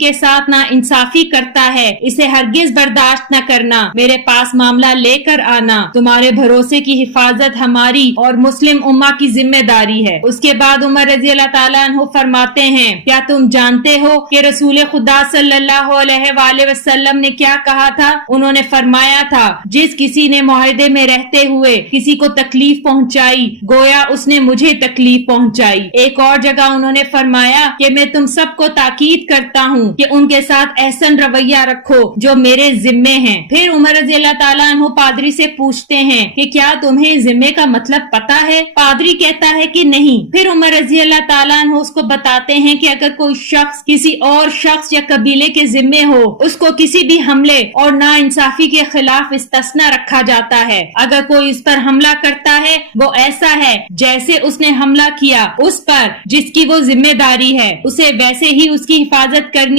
کے ساتھ نا انصافی کرتا ہے اسے ہرگز برداشت نہ کرنا، میرے پاس معاملہ لے کر آنا، تمہارے بھروسے کی حفاظت ہماری اور مسلم امہ کی ذمہ داری ہے۔ اس کے بعد عمر رضی اللہ تعالیٰ عنہ فرماتے ہیں کیا تم جانتے ہو کہ رسول خدا صلی اللہ علیہ وآلہ وسلم نے کیا کہا تھا؟ انہوں نے فرمایا تھا جس کسی نے معاہدے میں رہتے ہوئے کسی کو تکلیف پہنچائی گویا اس نے مجھے تکلیف پہنچائی۔ ایک اور جگہ انہوں نے فرمایا کہ میں تم سب کو تاکید کرتا ہوں کہ ان کے ساتھ احسن رویہ رکھو جو میرے ذمے ہیں۔ پھر عمر رضی اللہ تعالیٰ عنہ پادری سے پوچھتے ہیں کہ کیا تمہیں ذمے کا مطلب پتا ہے؟ پادری کہتا ہے کہ نہیں۔ پھر عمر رضی اللہ تعالیٰ عنہ اس کو بتاتے ہیں کہ اگر کوئی شخص کسی اور شخص یا قبیلے کے ذمے ہو اس کو کسی بھی حملے اور نا انصافی کے خلاف استثنا رکھا جاتا ہے۔ اگر کوئی اس پر حملہ کرتا ہے وہ ایسا ہے جیسے اس نے حملہ کیا اس پر جس کی وہ ذمہ داری ہے، اسے ویسے ہی اس کی حفاظت کرنی